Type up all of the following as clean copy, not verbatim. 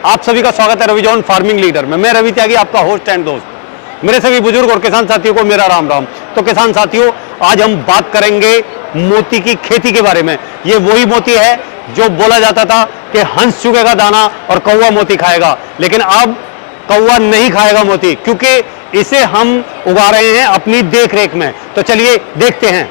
आप सभी का स्वागत है रविजॉन फार्मिंग लीडर में। मैं रवि त्यागी, आपका होस्ट एंड दोस्त। मेरे सभी बुजुर्ग और किसान साथियों को मेरा राम राम। तो किसान साथियों, आज हम बात करेंगे मोती की खेती के बारे में। ये वही मोती है जो बोला जाता था कि हंस चुगेगा दाना और कौवा मोती खाएगा, लेकिन अब कौवा नहीं खाएगा मोती, क्योंकि इसे हम उगा रहे हैं अपनी देख रेख में। तो चलिए देखते हैं।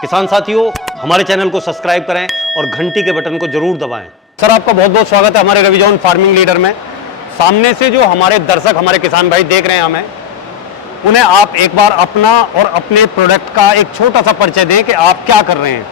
किसान साथियों, हमारे चैनल को सब्सक्राइब करें और घंटी के बटन को जरूर दबाएं। सर, आपका बहुत बहुत स्वागत है हमारे रविजॉन फार्मिंग लीडर में। सामने से जो हमारे दर्शक, हमारे किसान भाई देख रहे हैं हमें, उन्हें आप एक बार अपना और अपने प्रोडक्ट का एक छोटा सा परिचय दें कि आप क्या कर रहे हैं।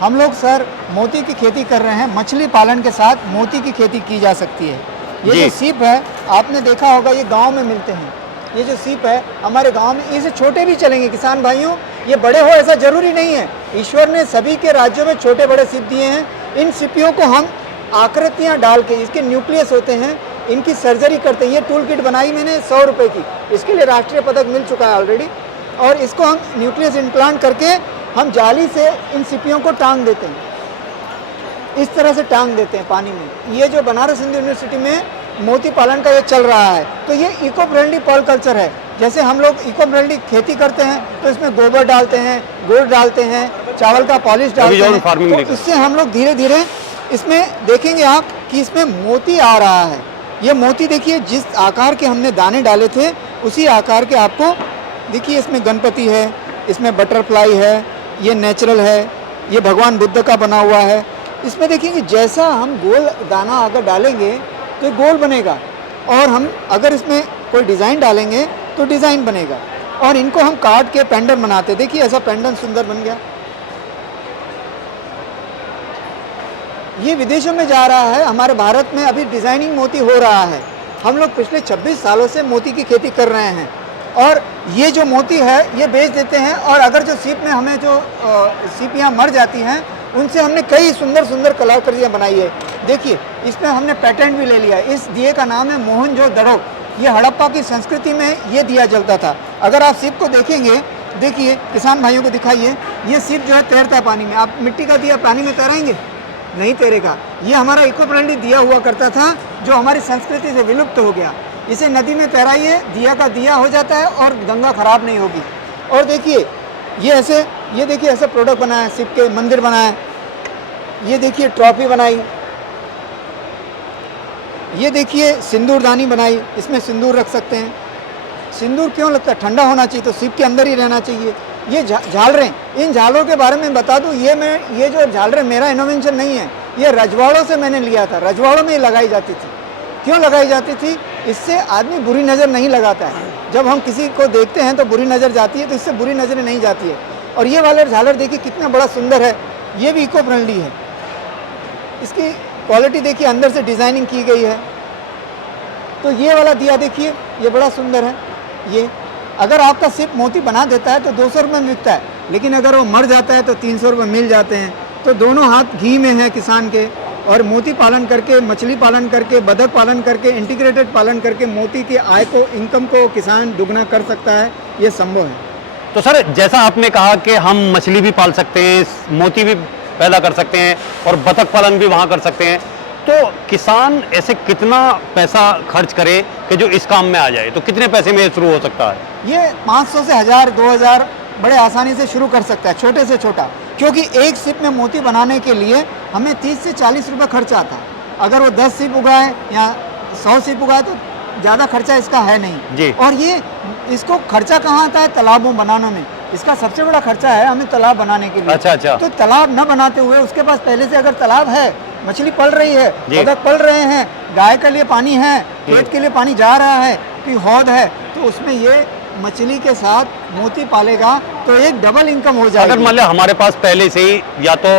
हम लोग सर मोती की खेती कर रहे हैं। मछली पालन के साथ मोती की खेती की जा सकती है। ये जो सीप है, आपने देखा होगा, ये गांव में मिलते हैं। ये जो सीप है हमारे गांव में, इसे छोटे भी चलेंगे किसान भाइयों, ये बड़े हो ऐसा जरूरी नहीं है। ईश्वर ने सभी के राज्यों में छोटे बड़े सीप दिए हैं। इन सीपियों को हम आकृतियाँ डाल के, इसके न्यूक्लियस होते हैं, इनकी सर्जरी करते हैं। ये टूल किट बनाई मैंने 100 रुपये की, इसके लिए राष्ट्रीय पदक मिल चुका है ऑलरेडी। और इसको हम न्यूक्लियस इम्प्लांट करके हम जाली से इन सीपियों को टांग देते हैं। इस तरह से टांग देते हैं पानी में। ये जो बनारस हिंदू यूनिवर्सिटी में मोती पालन का ये चल रहा है, तो ये इको फ्रेंडली पर्ल कल्चर है। जैसे हम लोग इको फ्रेंडली खेती करते हैं तो इसमें गोबर डालते हैं, गुड़ डालते हैं, चावल का पॉलिश डालते हैं, तो इससे हम लोग धीरे धीरे इसमें देखेंगे आप कि इसमें मोती आ रहा है। ये मोती देखिए, जिस आकार के हमने दाने डाले थे उसी आकार के आपको देखिए, इसमें गणपति है, इसमें बटरफ्लाई है, ये नेचुरल है, ये भगवान बुद्ध का बना हुआ है। इसमें देखिए जैसा हम गोल दाना अगर डालेंगे तो गोल बनेगा, और हम अगर इसमें कोई डिज़ाइन डालेंगे तो डिज़ाइन बनेगा। और इनको हम काट के पेंडन बनाते, देखिए ऐसा पेंडन सुंदर बन गया। ये विदेशों में जा रहा है, हमारे भारत में अभी डिज़ाइनिंग मोती हो रहा है। हम लोग पिछले 26 सालों से मोती की खेती कर रहे हैं, और ये जो मोती है ये बेच देते हैं। और अगर जो सीप में हमें जो सीपियाँ मर जाती हैं, उनसे हमने कई सुंदर सुंदर कलाकृतियाँ बनाई है। देखिए इसमें हमने पेटेंट भी ले लिया है। इस दिए का नाम है मोहनजोदड़ो। ये हड़प्पा की संस्कृति में ये दिया जलता था। अगर आप सीप को देखेंगे, देखिए किसान भाइयों को दिखाइए, ये सीप जो है तैरता है पानी में। आप मिट्टी का दिया पानी में तैराएंगे? नहीं तैरेगा। ये हमारा इको फ्रेंडली दिया हुआ करता था, जो हमारी संस्कृति से विलुप्त हो गया। इसे नदी में तैराइए, दिया का दिया हो जाता है और गंगा खराब नहीं होगी। और देखिए ये ऐसे, ये देखिए ऐसे प्रोडक्ट बनाए, सीप के मंदिर बनाए। ये देखिए ट्रॉफी बनाई। ये देखिए सिंदूरदानी बनाई, इसमें सिंदूर रख सकते हैं। सिंदूर क्यों लगता है? ठंडा होना चाहिए, तो सीप के अंदर ही रहना चाहिए। ये झालरें, इन झालों के बारे में बता दूं, ये जो झालरें मेरा इनोवेशन नहीं है, ये रजवाड़ों से मैंने लिया था। रजवाड़ों में लगाई जाती थी। क्यों लगाई जाती थी? इससे आदमी बुरी नज़र नहीं लगाता है। जब हम किसी को देखते हैं तो बुरी नज़र जाती है, तो इससे बुरी नज़र नहीं जाती है। और ये वाले झालर देखिए कितना बड़ा सुंदर है, ये भी इको फ्रेंडली है। इसकी क्वालिटी देखिए, अंदर से डिज़ाइनिंग की गई है। तो ये वाला दिया देखिए, ये बड़ा सुंदर है। ये अगर आपका सिर्फ मोती बना देता है तो 200 रुपये में बिकता है, लेकिन अगर वो मर जाता है तो 300 रुपये मिल जाते हैं। तो दोनों हाथ घी में है किसान के। और मोती पालन करके, मछली पालन करके, बतख पालन करके, इंटीग्रेटेड पालन करके मोती की आय को, इनकम को किसान दुगना कर सकता है। ये संभव है। तो सर, जैसा आपने कहा कि हम मछली भी पाल सकते हैं, मोती भी पैदा कर सकते हैं और बतख पालन भी वहाँ कर सकते हैं, तो किसान ऐसे कितना पैसा खर्च करे कि जो इस काम में आ जाए? तो कितने पैसे में शुरू हो सकता है? ये 500 से 1000, 2000 बड़े आसानी से शुरू कर सकता है, छोटे से छोटा। क्योंकि एक सीप में मोती बनाने के लिए हमें 30 से 40 रुपये खर्चा आता है। अगर वो 10 सीप उगाए या 100 सीप उगाए तो ज़्यादा खर्चा इसका है नहीं जी। और ये इसको खर्चा कहाँ आता है? तालाबों बनाने में। इसका सबसे बड़ा खर्चा है हमें तालाब बनाने के लिए। अच्छा। तो तालाब न बनाते हुए उसके पास पहले से अगर तालाब है, मछली पल रही है, बतख पल रहे हैं, गाय के लिए पानी है, खेत के लिए पानी जा रहा है, कोई हौद है, तो उसमें ये मछली के साथ मोती पालेगा तो एक डबल इनकम हो जाएगी। अगर मान लो हमारे पास पहले से ही या तो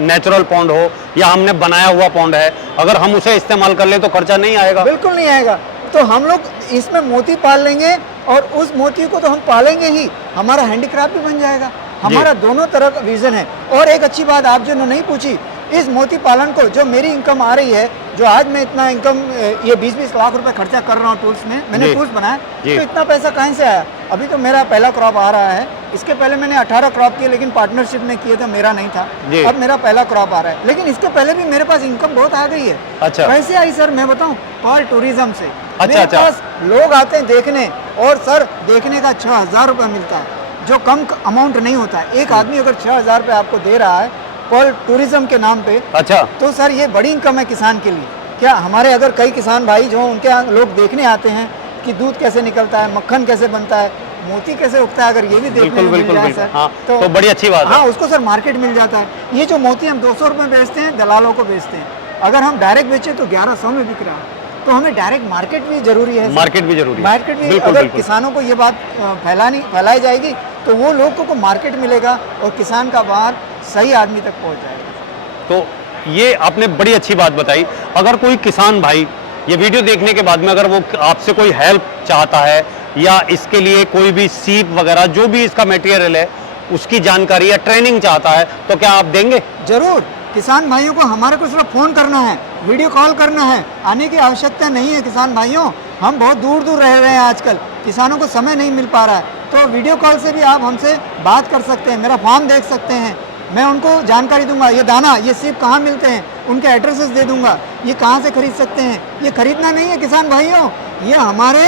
नेचुरल पॉन्ड हो या हमने बनाया हुआ पॉन्ड है, अगर हम उसे इस्तेमाल कर ले तो खर्चा नहीं आएगा? बिल्कुल नहीं आएगा। तो हम लोग इसमें मोती पाल लेंगे, और उस मोती को तो हम पालेंगे ही, हमारा हैंडीक्राफ्ट भी बन जाएगा। हमारा दोनों तरह का विजन है। और एक अच्छी बात आप जो नहीं पूछी, इस मोती पालन को जो मेरी इनकम आ रही है, जो आज मैं इतना इनकम, ये 20-20 लाख रुपए खर्चा कर रहा हूँ टूल्स में, मैंने टूल्स बनाया, तो इतना पैसा कहाँ से आया? अभी तो मेरा पहला क्रॉप आ रहा है, इसके पहले मैंने 18 क्रॉप किए, लेकिन पार्टनरशिप में किए थे, मेरा नहीं था। जी। अब मेरा पहला क्रॉप आ रहा है, लेकिन इसके पहले भी मेरे पास इनकम बहुत आ गई है। अच्छा। कैसे आई सर, मैं बताऊं, पर्ल टूरिज्म से। अच्छा, मेरे अच्छा। पास लोग आते हैं देखने, और सर देखने का 6,000 रुपये मिलता है, जो कम अमाउंट नहीं होता है। एक आदमी अगर 6,000 रुपये आपको दे रहा है पर्ल टूरिज्म के नाम पे, अच्छा, तो सर ये बड़ी इनकम है किसान के लिए। क्या हमारे अगर कई किसान भाई जो उनके यहाँ लोग देखने आते हैं कि दूध कैसे निकलता है, मक्खन कैसे बनता है, मोती कैसे उगता है, अगर ये भी देखने बिल्कुल को मिल बिल्कुल जाए बिल्कुल, सर, हाँ, तो बड़ी अच्छी बात हाँ, है। उसको सर मार्केट मिल जाता है। ये जो मोती हम 200 रुपये बेचते हैं, दलालों को बेचते हैं, अगर हम डायरेक्ट बेचें तो 1100 में बिक रहा है। तो हमें डायरेक्ट मार्केट भी जरूरी है सर। मार्केट भी जरूरी है। मार्केट भी बिल्कुल अगर बिल्कुल। किसानों को ये बात फैलाई जाएगी तो वो लोगों को मार्केट मिलेगा और किसान का बाहर सही आदमी तक पहुंच जाएगा। तो ये आपने बड़ी अच्छी बात बताई। अगर कोई किसान भाई ये वीडियो देखने के बाद में अगर वो आपसे कोई हेल्प चाहता है या इसके लिए कोई भी सीप वगैरह जो भी इसका मटेरियल है उसकी जानकारी या ट्रेनिंग चाहता है, तो क्या आप देंगे? जरूर, किसान भाइयों को हमारे को सिर्फ फ़ोन करना है, वीडियो कॉल करना है, आने की आवश्यकता नहीं है। किसान भाइयों, हम बहुत दूर दूर रह रहे हैं आजकल, किसानों को समय नहीं मिल पा रहा है, तो वीडियो कॉल से भी आप हमसे बात कर सकते हैं, मेरा फार्म देख सकते हैं, मैं उनको जानकारी दूंगा, ये दाना, ये सीप कहाँ मिलते हैं, उनके एड्रेसेस दे दूंगा, ये कहाँ से खरीद सकते हैं। ये खरीदना नहीं है किसान भाइयों, ये हमारे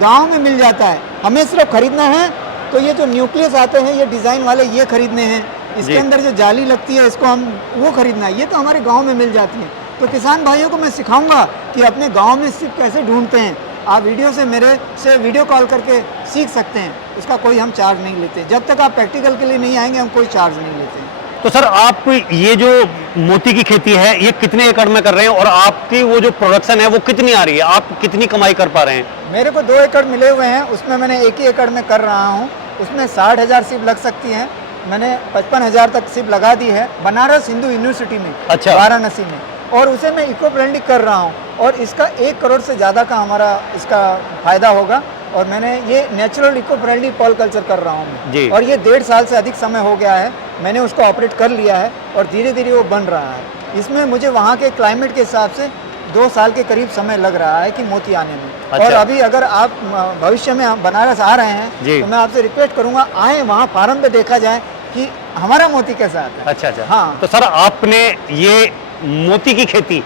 गाँव में मिल जाता है, हमें सिर्फ खरीदना है। तो ये जो न्यूक्लियस आते हैं, ये डिज़ाइन वाले, ये खरीदने हैं, इसके जी। अंदर जो जाली लगती है इसको हम वो खरीदना है, ये तो हमारे गांव में मिल जाती है। तो किसान भाइयों को मैं सिखाऊंगा कि अपने गांव में सिर्फ कैसे ढूंढते हैं। आप वीडियो से मेरे से वीडियो कॉल करके सीख सकते हैं, उसका कोई हम चार्ज नहीं लेते। जब तक आप प्रैक्टिकल के लिए नहीं आएंगे हम कोई चार्ज नहीं लेते। तो सर आप ये जो मोती की खेती है ये कितने एकड़ में कर रहे हैं और आपकी वो जो प्रोडक्शन है वो कितनी आ रही है, आप कितनी कमाई कर पा रहे हैं? मेरे को 2 एकड़ मिले हुए हैं, उसमें मैंने 1 ही एकड़ में कर रहा हूँ, उसमें 60,000 सीप लग सकती हैं। मैंने 55,000 तक सीप लगा दी है बनारस हिंदू यूनिवर्सिटी में, अच्छा। वाराणसी में, और उसे मैं इको ब्रांडिंग कर रहा हूँ और इसका 1 करोड़ से ज़्यादा का हमारा इसका फ़ायदा होगा। और मैंने ये natural eco friendly pearl culture कर रहा हूँ जी। मैं, और ये 1.5 साल से अधिक समय हो गया है, मैंने उसको ऑपरेट कर लिया है और धीरे धीरे वो बन रहा है। इसमें मुझे वहाँ के क्लाइमेट के हिसाब से 2 साल के करीब समय लग रहा है कि मोती आने में। अच्छा। और अभी अगर आप भविष्य में हम बनारस आ रहे हैं जी। तो मैं आपसे रिक्वेस्ट करूँगा, आए वहाँ फार्म पे देखा जाए कि हमारा मोती कैसा आता है। अच्छा अच्छा, हाँ। तो सर आपने ये मोती की खेती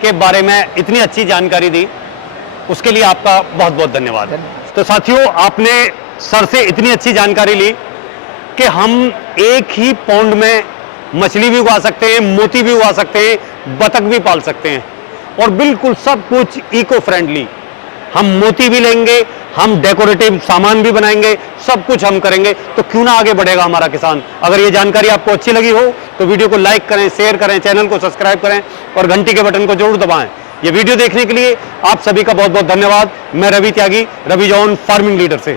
के बारे में इतनी अच्छी जानकारी दी, उसके लिए आपका बहुत बहुत धन्यवाद। धन्यवाद। तो साथियों, आपने सर से इतनी अच्छी जानकारी ली कि हम एक ही पौंड में मछली भी उगा सकते हैं, मोती भी उगा सकते हैं, बतख भी पाल सकते हैं, और बिल्कुल सब कुछ इको फ्रेंडली। हम मोती भी लेंगे, हम डेकोरेटिव सामान भी बनाएंगे, सब कुछ हम करेंगे, तो क्यों ना आगे बढ़ेगा हमारा किसान। अगर ये जानकारी आपको अच्छी लगी हो तो वीडियो को लाइक करें, शेयर करें, चैनल को सब्सक्राइब करें और घंटी के बटन को जरूर दबाएं। ये वीडियो देखने के लिए आप सभी का बहुत बहुत धन्यवाद। मैं रवि त्यागी, रवि जॉन फार्मिंग लीडर से।